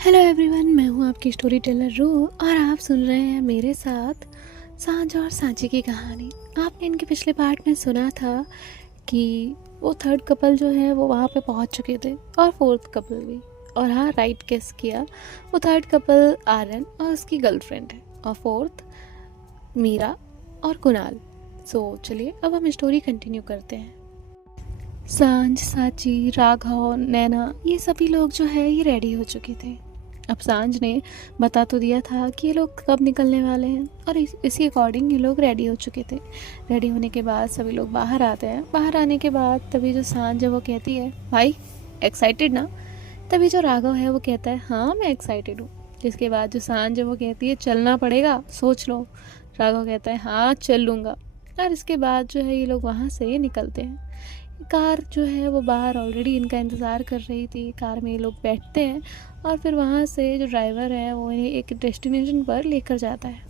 Hello everyone, मैं हूँ आपकी स्टोरी टेलर रू और आप सुन रहे हैं मेरे साथ सांझ और सांची की कहानी। आपने इनके पिछले पार्ट में सुना था कि वो थर्ड कपल जो है वो वहाँ पे पहुँच चुके थे और फोर्थ कपल भी। और हाँ, राइट गेस किया, वो थर्ड कपल आर्यन और उसकी गर्लफ्रेंड है और फोर्थ मीरा और कुणाल। सो चलिए अब हम स्टोरी कंटिन्यू करते हैं। सांझ, साची, राघव, नैना, ये सभी लोग जो है ये रेडी हो चुके थे। अब सांझ ने बता तो दिया था कि ये लोग कब निकलने वाले हैं और इसी अकॉर्डिंग ये लोग रेडी हो चुके थे। रेडी होने के बाद सभी लोग बाहर आते हैं। बाहर आने के बाद तभी जो सांझ है वो कहती है, भाई एक्साइटेड ना? तभी जो राघव है वो कहता है, हाँ मैं एक्साइटेड हूँ। जिसके बाद जो सांझ है वो कहती है, चलना पड़ेगा, सोच लो। राघव कहता है, हाँ चल लूँगा। और इसके बाद जो है ये लोग वहाँ से निकलते हैं। कार जो है वो बाहर ऑलरेडी इनका इंतज़ार कर रही थी। कार में ये लोग बैठते हैं और फिर वहाँ से जो ड्राइवर है वो इन्हें एक डेस्टिनेशन पर लेकर जाता है।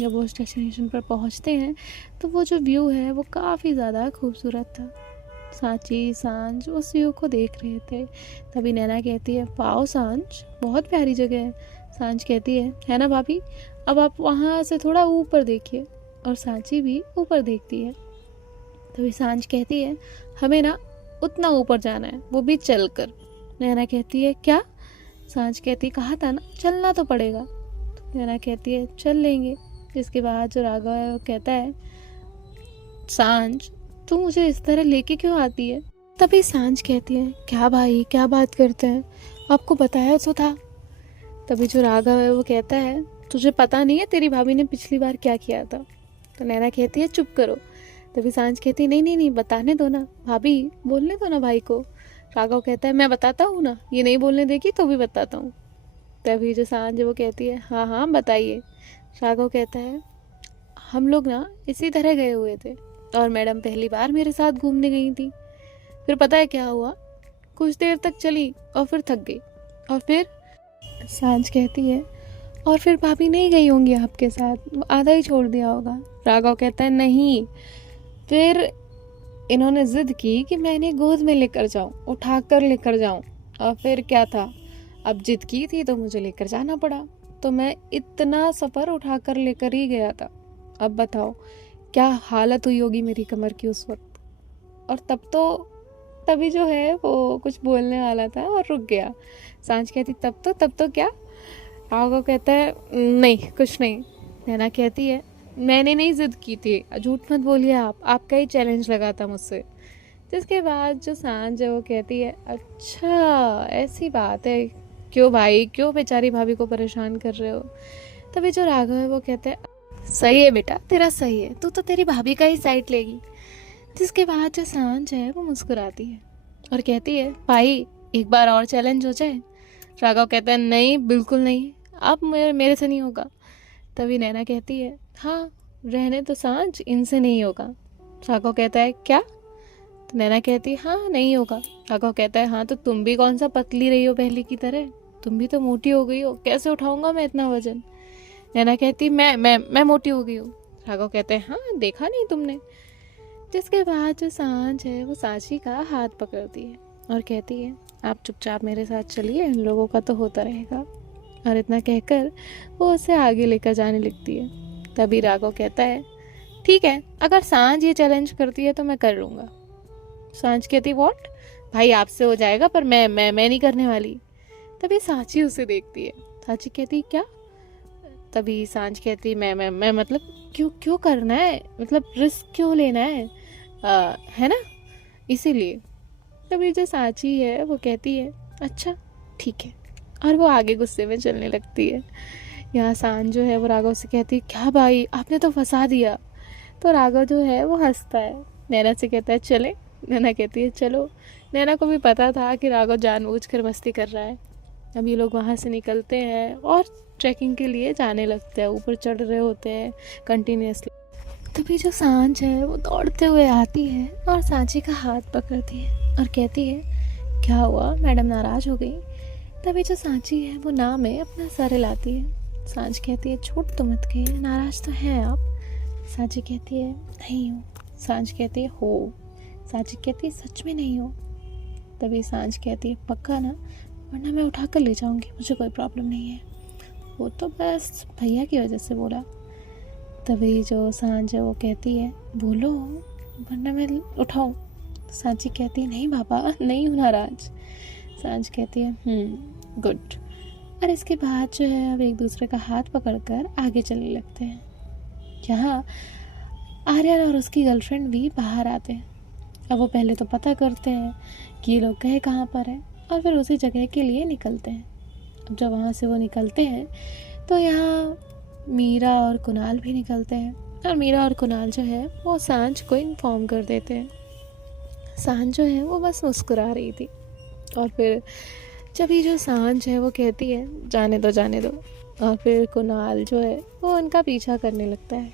जब वो उस डेस्टिनेशन पर पहुँचते हैं तो वो जो व्यू है वो काफ़ी ज़्यादा खूबसूरत था। सांची, सांझ उस व्यू को देख रहे थे। तभी नैना कहती है, वाओ सांझ, बहुत प्यारी जगह है। सांझ कहती है ना भाभी? अब आप वहाँ से थोड़ा ऊपर देखिए। और सांची भी ऊपर देखती है। तभी सांझ कहती है, हमें ना उतना ऊपर जाना है, वो भी चलकर। नैना कहती है, क्या? सांझ कहती, कहा था ना चलना तो पड़ेगा। तो नैना कहती है, चल लेंगे। इसके बाद जो राघव है वो कहता है, सांझ तू मुझे इस तरह लेके क्यों आती है? तभी सांझ कहती है, क्या भाई क्या बात करते हैं, आपको बताया तो था। तभी जो राघव है वो कहता है, तुझे पता नहीं है तेरी भाभी ने पिछली बार क्या किया था? तो नैना कहती है, चुप करो। तभी सांझ कहती, नहीं नहीं नहीं, बताने दो ना भाभी, बोलने दो ना भाई को। राघव कहता है, मैं बताता हूँ ना, ये नहीं बोलने देगी तो भी बताता हूँ। तभी जो सांझ है वो कहती है, हाँ हाँ बताइए। राघव कहता है, हम लोग ना इसी तरह गए हुए थे और मैडम पहली बार मेरे साथ घूमने गई थी। फिर पता है क्या हुआ, कुछ देर तक चली और फिर थक गई। और फिर सांझ कहती है, और फिर भाभी नहीं गई होंगी आपके साथ, आधा ही छोड़ दिया होगा। राघव कहता है, नहीं, फिर इन्होंने जिद की कि मैं इन्हें गोद में लेकर जाऊं, उठाकर लेकर जाऊं। और फिर क्या था, अब जिद की थी तो मुझे लेकर जाना पड़ा। तो मैं इतना सफ़र उठाकर लेकर ही गया था। अब बताओ क्या हालत हुई होगी मेरी कमर की उस वक्त। और तभी जो है वो कुछ बोलने वाला था और रुक गया। सांझ कहती, तब तो क्या? राघव कहता है, नहीं कुछ नहीं। नैना कहती है, मैंने नहीं जिद की थी, झूठ मत बोलिए आपका ही चैलेंज लगा था मुझसे। जिसके बाद जो सांझ है वो कहती है, अच्छा ऐसी बात है, क्यों भाई, क्यों बेचारी भाभी को परेशान कर रहे हो? तभी जो राघव है वो कहते हैं, सही है बेटा, तेरा सही है, तू तो तेरी भाभी का ही साइड लेगी। जिसके बाद जो सांझ है वो मुस्कुराती है और कहती है, भाई एक बार और चैलेंज हो जाए। राघव कहता है, नहीं बिल्कुल नहीं, अब मेरे से नहीं होगा। तभी नैना कहती है, हाँ रहने तो सांझ, इनसे नहीं होगा। राघव कहता है, क्या? तो नैना कहती है, हाँ नहीं होगा। राघव कहता है, हाँ तो तुम भी कौन सा पतली रही हो पहले की तरह, तुम भी तो मोटी हो गई हो, कैसे उठाऊंगा मैं इतना वजन? नैना कहती, मैं मोटी हो गई हूँ। राघव कहते हैं, हाँ देखा नहीं तुमने। जिसके बाद जो सांझ है वो सांची का हाथ पकड़ती है और कहती है, आप चुपचाप मेरे साथ चलिए, इन लोगों का तो होता रहेगा। और इतना कहकर वो उसे आगे लेकर जाने लगती है। तभी राघव कहता है, ठीक है, अगर सांझ ये चैलेंज करती है तो मैं कर लूँगा। सांझ कहती, व्हाट? भाई आपसे हो जाएगा, पर मैं नहीं करने वाली। तभी सांची उसे देखती है। सांची कहती, क्या? तभी सांझ कहती, मैं मतलब क्यों क्यों करना है, मतलब रिस्क क्यों लेना है, है ना, इसीलिए। तभी जो सांची है वो कहती है, अच्छा ठीक है। और वो आगे गुस्से में चलने लगती है। यहाँ सांझ जो है वो राघव से कहती है, क्या भाई आपने तो फंसा दिया। तो राघव जो है वो हंसता है। नैना से कहता है, चले? नैना कहती है, चलो। नैना को भी पता था कि राघव जानबूझकर मस्ती कर रहा है। अब ये लोग वहाँ से निकलते हैं और ट्रैकिंग के लिए जाने लगते हैं, ऊपर चढ़ रहे होते हैं कंटिन्यूसली। तभी जो सांझ है वो दौड़ते हुए आती है और सांची का हाथ पकड़ती है और कहती है, क्या हुआ, मैडम नाराज़ हो गई? तभी जो सांची है वो ना में अपना सर हिलाती है। सांझ कहती है, झूठ तो मत कहिए, नाराज़ तो हैं आप? सांची कहती है, नहीं हूँ। सांझ कहती है, हो? सांची कहती है, सच में नहीं हो? तभी सांझ कहती है, पक्का ना? वरना मैं उठा कर ले जाऊँगी, मुझे कोई प्रॉब्लम नहीं है। वो तो बस भैया की वजह से बोला। तभी जो सांझ है वो कहती है बोलो वरना मैं उठाऊँ। सांची कहती है नहीं बाबा, नहीं हूँ नाराज। सांझ कहती है गुड। और इसके बाद जो है अब एक दूसरे का हाथ पकड़कर आगे चलने लगते हैं। यहाँ आर्यन और उसकी गर्लफ्रेंड भी बाहर आते हैं। अब वो पहले तो पता करते हैं कि ये लोग गए कहाँ पर हैं और फिर उसी जगह के लिए निकलते हैं। अब जब वहाँ से वो निकलते हैं तो यहाँ मीरा और कुणाल भी निकलते हैं और मीरा और कुणाल जो है वो सांझ को इन्फॉर्म कर देते हैं। सांझ जो है वो बस मुस्कुरा रही थी और फिर जब ये जो सांझ है वो कहती है जाने दो जाने दो, और फिर कुणाल जो है वो उनका पीछा करने लगता है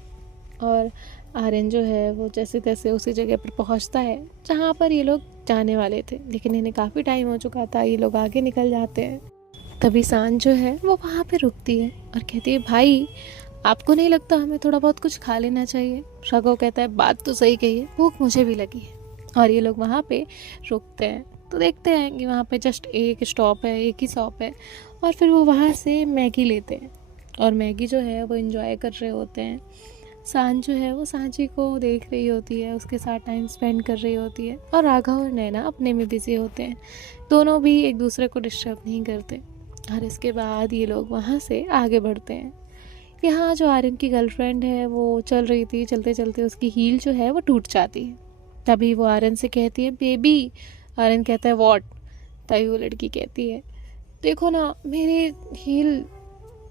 और आर्यन जो है वो जैसे तैसे उसी जगह पर पहुंचता है जहाँ पर ये लोग जाने वाले थे, लेकिन इन्हें काफ़ी टाइम हो चुका था, ये लोग आगे निकल जाते हैं। तभी सांझ जो है वो वहाँ पे रुकती है और कहती है भाई आपको नहीं लगता हमें थोड़ा बहुत कुछ खा लेना चाहिए? राघव कहता है बात तो सही कही है, भूख मुझे भी लगी है। और ये लोग वहाँ पे रुकते हैं तो देखते हैं कि वहाँ पे जस्ट एक स्टॉप है, एक ही शॉप है और फिर वो वहाँ से मैगी लेते हैं और मैगी जो है वो एंजॉय कर रहे होते हैं। सांझ जो है वो सांची को देख रही होती है, उसके साथ टाइम स्पेंड कर रही होती है और राघव और नैना अपने में बिजी होते हैं। दोनों भी एक दूसरे को डिस्टर्ब नहीं करते और इसके बाद ये लोग वहाँ से आगे बढ़ते हैं। यहाँ जो आर्यन की गर्लफ्रेंड है वो चल रही थी, चलते चलते उसकी हील जो है वो टूट जाती है। तभी वो आर्यन से कहती है बेबी। आर्यन कहता है व्हाट? तभी वो लड़की कहती है देखो ना मेरी हील।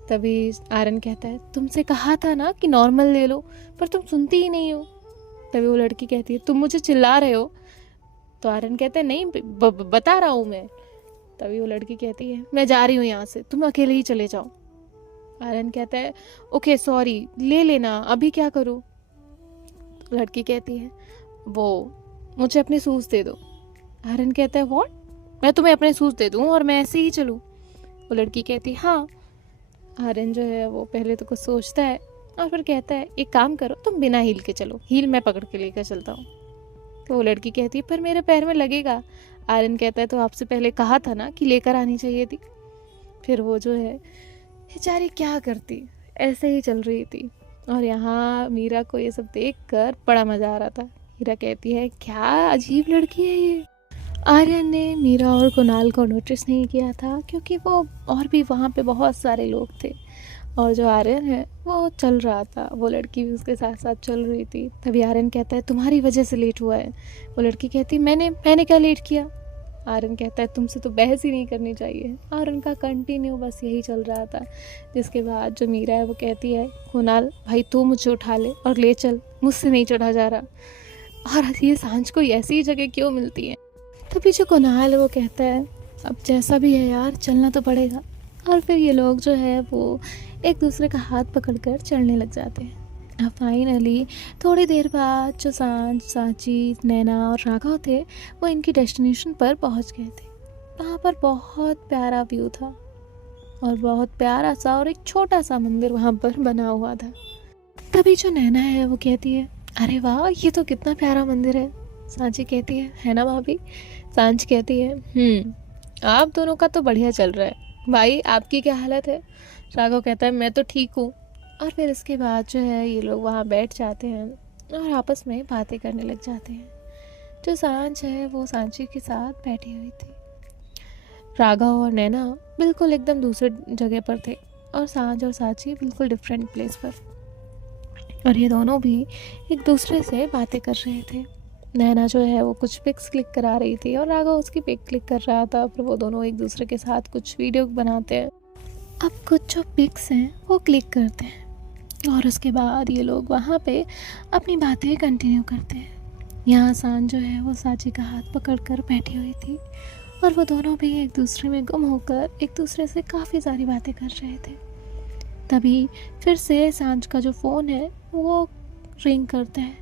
तभी आर्यन कहता है तुमसे कहा था ना कि नॉर्मल ले लो, पर तुम सुनती ही नहीं हो। तभी वो लड़की कहती है तुम मुझे चिल्ला रहे हो? तो आर्यन कहता है नहीं बता रहा हूँ मैं। तभी वो लड़की कहती है मैं जा रही हूँ यहाँ से, तुम अकेले ही चले जाओ। आर्यन कहता है ओके सॉरी, ले लेना, अभी क्या करूँ? लड़की कहती है वो मुझे अपने शूज़ दे दो। आर्यन कहता है व्हाट? मैं तुम्हें अपने शूज़ दे दूँ और मैं ऐसे ही चलूँ? वो लड़की कहती है हाँ। आर्यन जो है वो पहले तो कुछ सोचता है और फिर कहता है एक काम करो तुम बिना हील के चलो, हील मैं पकड़ के लेकर चलता हूँ। तो वो लड़की कहती है पर मेरे पैर में लगेगा। आर्यन कहता है तो आपसे पहले कहा था ना कि लेकर आनी चाहिए थी। फिर वो जो है बेचारी क्या करती, ऐसे ही चल रही थी। और यहाँ मीरा को ये सब देखकर बड़ा मज़ा आ रहा था। मीरा कहती है क्या अजीब लड़की है ये। आर्यन ने मीरा और कुणाल को नोटिस नहीं किया था क्योंकि वो और भी वहाँ पे बहुत सारे लोग थे और जो आर्यन है वो चल रहा था, वो लड़की भी उसके साथ साथ चल रही थी। तभी आर्यन कहता है तुम्हारी वजह से लेट हुआ है। वो लड़की कहती है मैंने क्या लेट किया? आर्यन कहता है तुमसे तो बहस ही नहीं करनी चाहिए। और उनका कंटिन्यू बस यही चल रहा था। जिसके बाद जो मीरा है वो कहती है कुणाल भाई तू मुझे उठा ले और ले चल, मुझसे नहीं चढ़ा जा रहा। और ये सांझ को ऐसी ही जगह क्यों मिलती है? तभी जो कुणाल है वो कहता है अब जैसा भी है यार चलना तो पड़ेगा। और फिर ये लोग जो है वो एक दूसरे का हाथ पकड़कर चलने लग जाते हैं। अब फाइनली थोड़ी देर बाद जो सांझ, सांची, नैना और राघव थे वो इनकी डेस्टिनेशन पर पहुंच गए थे। वहाँ पर बहुत प्यारा व्यू था और बहुत प्यारा सा और एक छोटा सा मंदिर वहाँ पर बना हुआ था। तभी जो नैना है वो कहती है अरे वाह ये तो कितना प्यारा मंदिर है। सांची कहती है ना भाभी? सांझ कहती है आप दोनों का तो बढ़िया चल रहा है भाई, आपकी क्या हालत है? राघव कहता है मैं तो ठीक हूँ। और फिर इसके बाद जो है ये लोग वहाँ बैठ जाते हैं और आपस में बातें करने लग जाते हैं। जो सांझ है वो सांची के साथ बैठी हुई थी। राघव और नैना बिल्कुल एकदम दूसरे जगह पर थे और सांझ और सांची बिल्कुल डिफरेंट प्लेस पर। और ये दोनों भी एक दूसरे से बातें कर रहे थे। नैना जो है वो कुछ पिक्स क्लिक करा रही थी और राघव उसकी पिक क्लिक कर रहा था। फिर वो दोनों एक दूसरे के साथ कुछ वीडियो बनाते हैं। अब कुछ जो पिक्स हैं वो क्लिक करते हैं और उसके बाद ये लोग वहाँ पे अपनी बातें कंटिन्यू करते हैं। यहाँ सांझ जो है वो सांची का हाथ पकड़कर बैठी हुई थी और वो दोनों भी एक दूसरे में गुम होकर एक दूसरे से काफ़ी सारी बातें कर रहे थे। तभी फिर से सांझ का जो फ़ोन है वो रिंग करता है।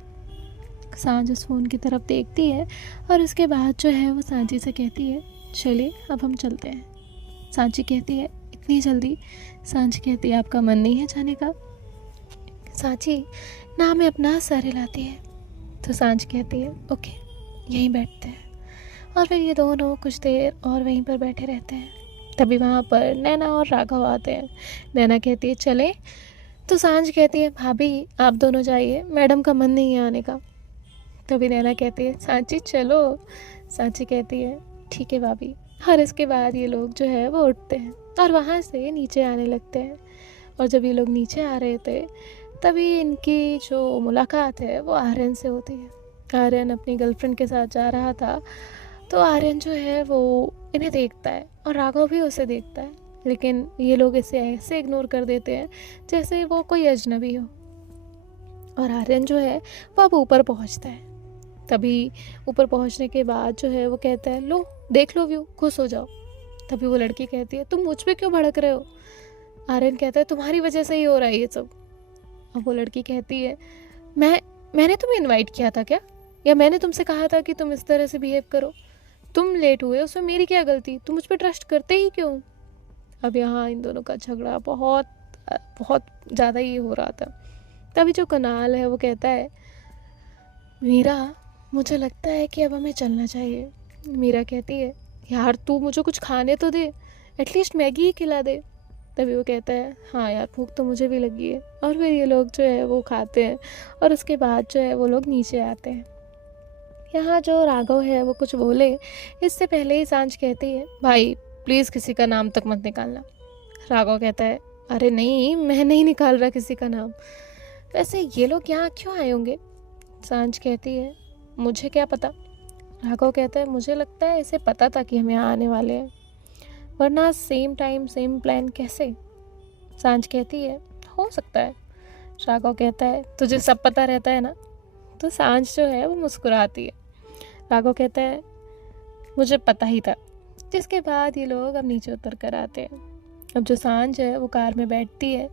सांझ उस फ़ोन की तरफ देखती है और उसके बाद जो है वो सांची से कहती है चलिए अब हम चलते हैं। सांची कहती है इतनी जल्दी? सांझ कहती है आपका मन नहीं है जाने का? सांची ना में अपना सर हिलाती है। तो सांझ कहती है ओके यहीं बैठते हैं। और फिर ये दोनों कुछ देर और वहीं पर बैठे रहते हैं। तभी वहाँ पर नैना और राघव आते हैं। नैना कहती है चले, तो सांझ कहती है भाभी आप दोनों जाइए, मैडम का मन नहीं है आने का। तभी नैना कहती है सांची चलो। सांची कहती है ठीक है भाभी। और इसके बाद ये लोग जो है वो उठते हैं और वहाँ से नीचे आने लगते हैं। और जब ये लोग नीचे आ रहे थे तभी इनकी जो मुलाकात है वो आर्यन से होती है। आर्यन अपनी गर्लफ्रेंड के साथ जा रहा था, तो आर्यन जो है वो इन्हें देखता है और राघव भी उसे देखता है, लेकिन ये लोग इसे ऐसे इग्नोर कर देते हैं जैसे वो कोई अजनबी हो। और आर्यन जो है वो अब ऊपर पहुंचता है। तभी ऊपर पहुंचने के बाद जो है वो कहता है लो देख लो व्यू, खुश हो जाओ। तभी वो लड़की कहती है तुम मुझ पे क्यों भड़क रहे हो। आर्यन कहता है तुम्हारी वजह से ही हो रहा है ये सब। अब वो लड़की कहती है मैंने तुम्हें इनवाइट किया था क्या, या मैंने तुमसे कहा था कि तुम इस तरह से बिहेव करो। तुम लेट हुए उसमें मेरी क्या गलती, तुम मुझ पर ट्रस्ट करते ही क्यों। अब यहाँ इन दोनों का झगड़ा बहुत बहुत ज़्यादा ही हो रहा था। तभी जो कुणाल है वो कहता है मीरा मुझे लगता है कि अब हमें चलना चाहिए। मीरा कहती है यार तू मुझे कुछ खाने तो दे, एटलीस्ट मैगी ही खिला दे। तभी वो कहता है हाँ यार भूख तो मुझे भी लगी है। और फिर ये लोग जो है वो खाते हैं और उसके बाद जो है वो लोग नीचे आते हैं। यहाँ जो राघव है वो कुछ बोले इससे पहले ही सांझ कहती है भाई प्लीज़ किसी का नाम तक मत निकालना। राघव कहता है अरे नहीं मैं नहीं निकाल रहा किसी का नाम, वैसे ये लोग यहाँ क्यों आए होंगे। सांझ कहती है मुझे क्या पता। राघव कहता है मुझे लगता है इसे पता था कि हम यहाँ आने वाले हैं, वरना सेम टाइम सेम प्लान कैसे। सांझ कहती है हो सकता है। राघव कहता है तुझे सब पता रहता है ना। तो सांझ जो है वो मुस्कुराती है। राघव कहता है मुझे पता ही था। जिसके बाद ये लोग अब नीचे उतर कर आते हैं। अब जो सांझ है वो कार में बैठती है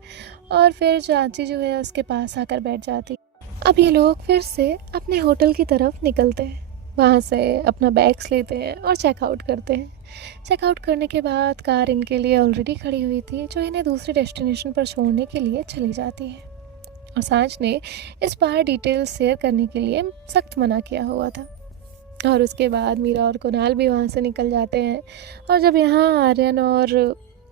और फिर चाची जो है उसके पास आकर बैठ जाती है। अब ये लोग फिर से अपने होटल की तरफ निकलते हैं। वहाँ से अपना बैग्स लेते हैं और चेकआउट करते हैं। चेकआउट करने के बाद कार इनके लिए ऑलरेडी खड़ी हुई थी, जो इन्हें दूसरी डेस्टिनेशन पर छोड़ने के लिए चली जाती है। और सांझ ने इस बार डिटेल्स शेयर करने के लिए सख्त मना किया हुआ था। और उसके बाद मीरा और कुणाल भी वहाँ से निकल जाते हैं। और जब यहाँ आर्यन और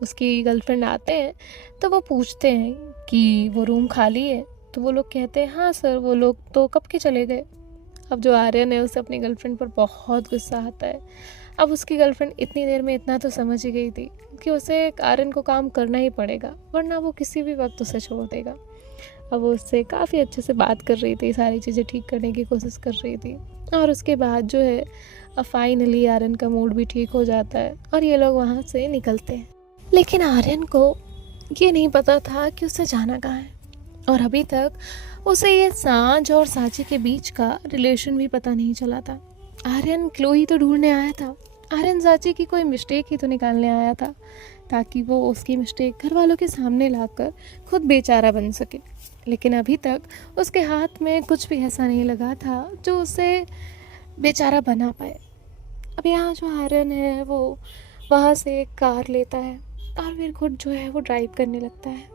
उसकी गर्लफ्रेंड आते हैं तो वो पूछते हैं कि वो रूम खाली है। तो वो लोग कहते हैं हाँ सर, वो लोग तो कब के चले गए। अब जो आर्यन है उसे अपनी गर्लफ्रेंड पर बहुत गुस्सा आता है। अब उसकी गर्लफ्रेंड इतनी देर में इतना तो समझ ही गई थी कि उसे आर्यन को काम करना ही पड़ेगा, वरना वो किसी भी वक्त उसे छोड़ देगा। अब वो उससे काफ़ी अच्छे से बात कर रही थी, सारी चीज़ें ठीक करने की कोशिश कर रही थी। और उसके बाद जो है अब फाइनली आर्यन का मूड भी ठीक हो जाता है और ये लोग वहाँ से निकलते हैं। लेकिन आर्यन को ये नहीं पता था कि उसे जाना कहाँ है, और अभी तक उसे ये सांझ और सांची के बीच का रिलेशन भी पता नहीं चला था। आर्यन क्लो ही तो ढूंढने आया था। आर्यन सांची की कोई मिस्टेक ही तो निकालने आया था, ताकि वो उसकी मिस्टेक घर वालों के सामने लाकर खुद बेचारा बन सके। लेकिन अभी तक उसके हाथ में कुछ भी ऐसा नहीं लगा था जो उसे बेचारा बना पाए। अब यहाँ जो आर्यन है वो वहाँ से एक कार लेता है और फिर खुद जो है वो ड्राइव करने लगता है।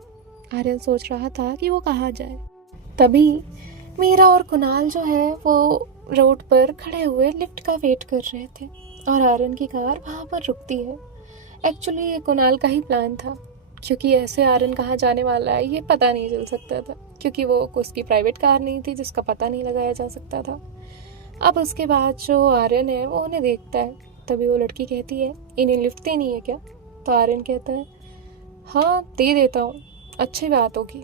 आर्यन सोच रहा था कि वो कहाँ जाए। तभी मीरा और कुणाल जो है वो रोड पर खड़े हुए लिफ्ट का वेट कर रहे थे और आर्यन की कार वहाँ पर रुकती है। एक्चुअली ये कुणाल का ही प्लान था, क्योंकि ऐसे आर्यन कहाँ जाने वाला है ये पता नहीं चल सकता था, क्योंकि वो उसकी प्राइवेट कार नहीं थी जिसका पता नहीं लगाया जा सकता था। अब उसके बाद जो आर्यन है वो उन्हें देखता है। तभी वो लड़की कहती है इन्हें लिफ्ट देनी है क्या। तो आर्यन कहता है हाँ दे देता हूँ, अच्छी बात होगी।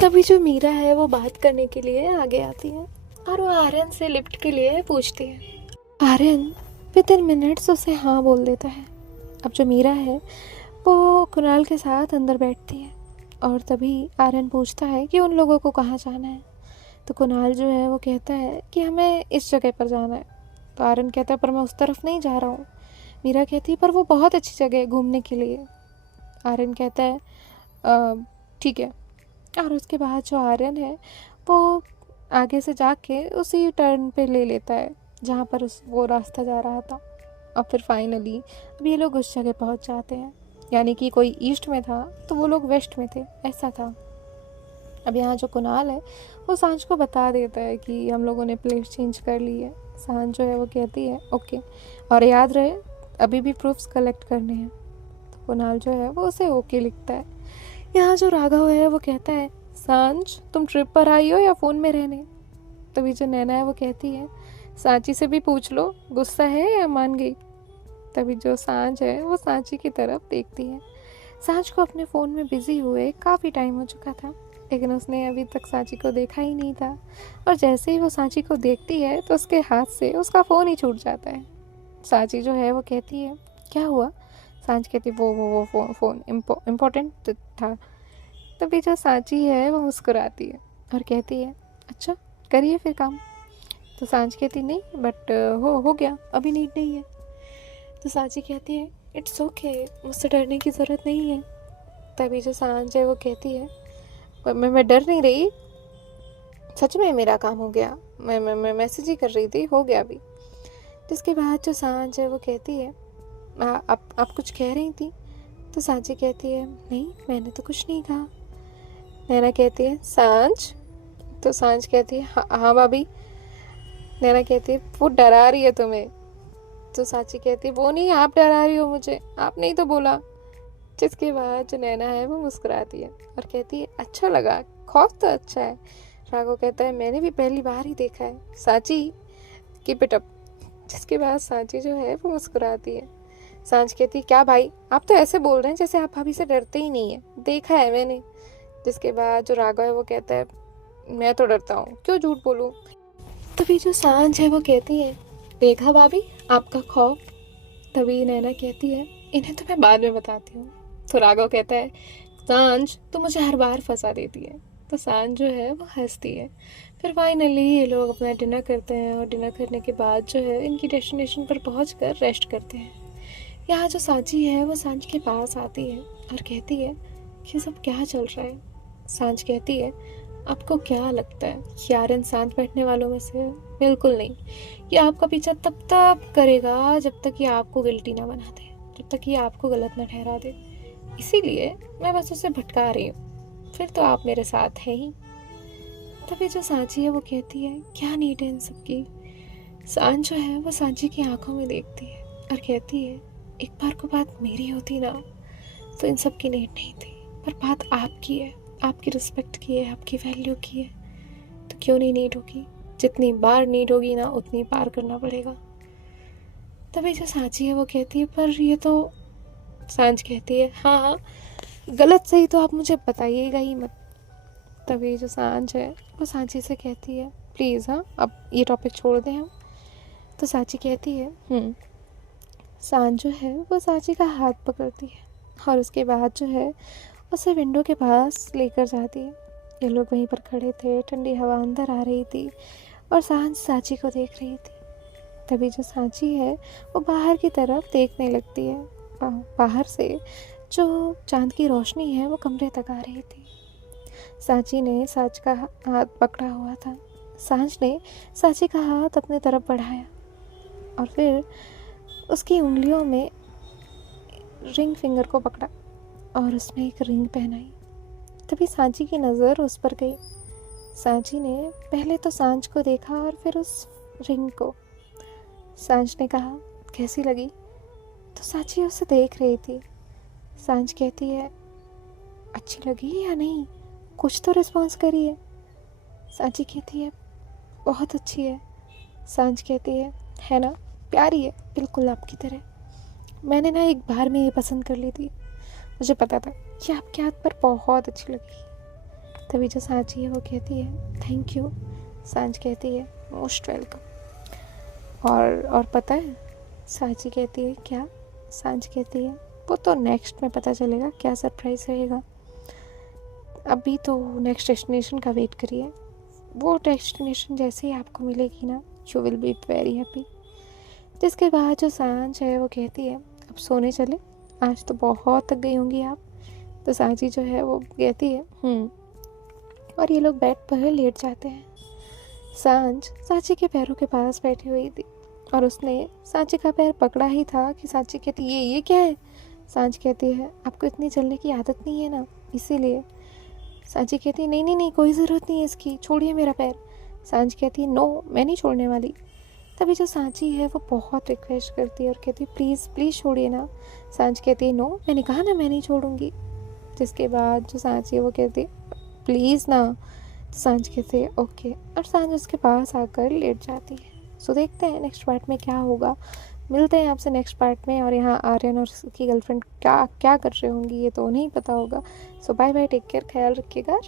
तभी जो मीरा है वो बात करने के लिए आगे आती है और वो आर्यन से लिफ्ट के लिए पूछती है। आर्यन विदिन मिनट्स उसे हाँ बोल देता है। अब जो मीरा है वो कुणाल के साथ अंदर बैठती है और तभी आर्यन पूछता है कि उन लोगों को कहाँ जाना है। तो कुणाल जो है वो कहता है कि हमें इस जगह पर जाना है। तो आर्यन कहता है पर मैं उस तरफ नहीं जा रहा हूँ। मीरा कहती है पर वो बहुत अच्छी जगह है घूमने के लिए। आर्यन कहता है ठीक है। और उसके बाद जो आर्यन है वो आगे से जाके उसी टर्न पे ले लेता है जहाँ पर वो रास्ता जा रहा था। और फिर फाइनली अब ये लोग उस जगह पहुँच जाते हैं, यानी कि कोई ईस्ट में था तो वो लोग वेस्ट में थे, ऐसा था। अब यहाँ जो कुणाल है वो सांझ को बता देता है कि हम लोगों ने प्लेस चेंज कर ली है। सांझ जो है वो कहती है ओके, और याद रहे अभी भी प्रूफ्स कलेक्ट करने हैं। कुणाल जो है वो उसे ओके लिखता है। यहाँ जो राघव है वो कहता है, सांझ तुम ट्रिप पर आई हो या फ़ोन में रहने? तभी जो नैना है वो कहती है, सांची से भी पूछ लो, गुस्सा है या मान गई? तभी जो सांझ है वो सांची की तरफ देखती है। सांझ को अपने फ़ोन में बिजी हुए काफ़ी टाइम हो चुका था, लेकिन उसने अभी तक सांची को देखा ही नहीं था। और जैसे ही वो सांची को देखती है तो उसके हाथ से उसका फ़ोन ही छूट जाता है। सांची जो है वो कहती है, क्या हुआ? सांझ कहती है, वो फ़ोन इम्पोर्टेंट था। तभी जो सांची है वो मुस्कुराती है और कहती है, अच्छा करिए फिर काम। तो सांझ कहती, नहीं बट हो गया, अभी नीड नहीं है। तो सांची कहती है, इट्स ओके, मुझसे डरने की ज़रूरत नहीं है। तभी जो सांझ है वो कहती है, मैं डर नहीं रही, सच में मेरा काम हो गया, मैं मैसेज ही कर रही थी, हो गया अभी। जिसके बाद जो सांझ है वो कहती है, आप कुछ कह रही थी? तो सांची कहती है, नहीं मैंने तो कुछ नहीं कहा। नैना कहती है, सांझ? तो सांझ कहती है, हाँ भाभी। नैना कहती है, वो डरा रही है तुम्हें। तो सांची कहती है, वो नहीं, आप डरा रही हो मुझे, आपने ही तो बोला। जिसके बाद जो नैना है वो मुस्कुराती है और कहती है, अच्छा लगा, खौफ तो अच्छा है। राघव कहता है, मैंने भी पहली बार ही देखा है। Sanchi keep it up. जिसके बाद सांची जो है वो मुस्कुराती है। सांझ कहती, क्या भाई, आप तो ऐसे बोल रहे हैं जैसे आप भाभी से डरते ही नहीं है, देखा है मैंने। जिसके बाद जो राघव है वो कहता है, मैं तो डरता हूँ, क्यों झूठ बोलूँ? तभी जो सांझ है वो कहती है, देखा भाभी आपका खौफ। तभी नैना कहती है, इन्हें तो मैं बाद में बताती हूँ। तो राघव कहता है, सांझ तो मुझे हर बार फंसा देती है। तो सांझ जो है वो हंसती है। फिर फाइनली ये लोग अपना डिनर करते हैं और डिनर करने के बाद जो है इनकी डेस्टिनेशन पर पहुंचकर रेस्ट करते हैं। यहाँ जो सांची है वो सांझ के पास आती है और कहती है, ये सब क्या चल रहा है? सांझ कहती है, आपको क्या लगता है यार इंसान बैठने वालों में से? बिल्कुल नहीं, ये आपका पीछा तब तक करेगा जब तक ये आपको गिल्टी ना बना दे, जब तक ये आपको गलत ना ठहरा दे। इसीलिए मैं बस उसे भटका रही हूँ, फिर तो आप मेरे साथ हैं ही। तभी जो सांची है वो कहती है, क्या नीड है इन सब की? सांझ जो है वो सांची की आंखों में देखती है और कहती है, एक बार को बात मेरी होती ना तो इन सब की नीड नहीं थी, पर बात आपकी है, आपकी रिस्पेक्ट की है, आपकी वैल्यू की है, तो क्यों नहीं नीड होगी? जितनी बार नीड होगी ना उतनी पार करना पड़ेगा। तभी जो सांची है वो कहती है, पर ये तो। सांझ कहती है, हाँ गलत सही तो आप मुझे बताइएगा ही मत। तभी जो सांझ है वो सांची से कहती है, प्लीज़ हाँ अब ये टॉपिक छोड़ दें हम। तो सांची कहती है। सांझ जो है वो सांची का हाथ पकड़ती है और उसके बाद जो है उसे विंडो के पास लेकर जाती है। ये लोग वहीं पर खड़े थे, ठंडी हवा अंदर आ रही थी और सांझ सांची को देख रही थी। तभी जो सांची है वो बाहर की तरफ देखने लगती है। बाहर से जो चांद की रोशनी है वो कमरे तक आ रही थी। सांची ने सांच का हाथ पकड़ा हुआ था। सांझ ने सांची का हाथ अपनी तरफ बढ़ाया और फिर उसकी उंगलियों में रिंग फिंगर को पकड़ा और उसमें एक रिंग पहनाई। तभी सांची की नज़र उस पर गई। सांची ने पहले तो सांझ को देखा और फिर उस रिंग को। सांझ ने कहा, कैसी लगी? तो सांची उसे देख रही थी। सांझ कहती है, अच्छी लगी या नहीं, कुछ तो रिस्पॉन्स करिए। सांची कहती है, बहुत अच्छी है। सांझ कहती है ना, प्यारी है, बिल्कुल आपकी तरह। मैंने ना एक बार में ये पसंद कर ली थी, मुझे पता था कि आपके हाथ पर बहुत अच्छी लगी। तभी जो सांची है वो कहती है, थैंक यू। सांझ कहती है, मोस्ट वेलकम। और पता है? सांची कहती है, क्या? सांझ कहती है, वो तो नेक्स्ट में पता चलेगा क्या सरप्राइज़ रहेगा, अभी तो नेक्स्ट डेस्टिनेशन का वेट करिए। वो डेस्टिनेशन जैसे ही आपको मिलेगी ना, you will be very happy. जिसके बाद जो सांझ है वो कहती है, अब सोने चले, आज तो बहुत थक गई होंगी आप। तो सांची जो है वो कहती है, और ये लोग बेड पर लेट जाते हैं। सांझ सांची के पैरों के पास बैठी हुई थी और उसने सांची का पैर पकड़ा ही था कि सांची कहती, ये क्या है? सांझ कहती है, आपको इतनी चलने की आदत नहीं है ना, इसीलिए। सांची कहती है, नहीं कोई ज़रूरत नहीं है इसकी, छोड़िए मेरा पैर। सांझ कहती है, नो मैं नहीं छोड़ने वाली। तभी जो सांची है वो बहुत रिक्वेस्ट करती है और कहती है प्लीज़ प्लीज़ छोड़िए ना। सांच कहती है नो, मैंने कहा ना मैं नहीं छोड़ूंगी। जिसके बाद जो सांची है वो कहती है प्लीज़ ना। तो सांच कहती है ओके, और सांच उसके पास आकर लेट जाती है। सो देखते हैं नेक्स्ट पार्ट में क्या होगा। मिलते हैं आपसे नेक्स्ट पार्ट में। और यहाँ आर्यन और उसकी गर्लफ्रेंड क्या क्या कर रहे होंगी ये तो नहीं पता होगा। सो बाय बाय, टेक केयर, ख्याल रखिएगा।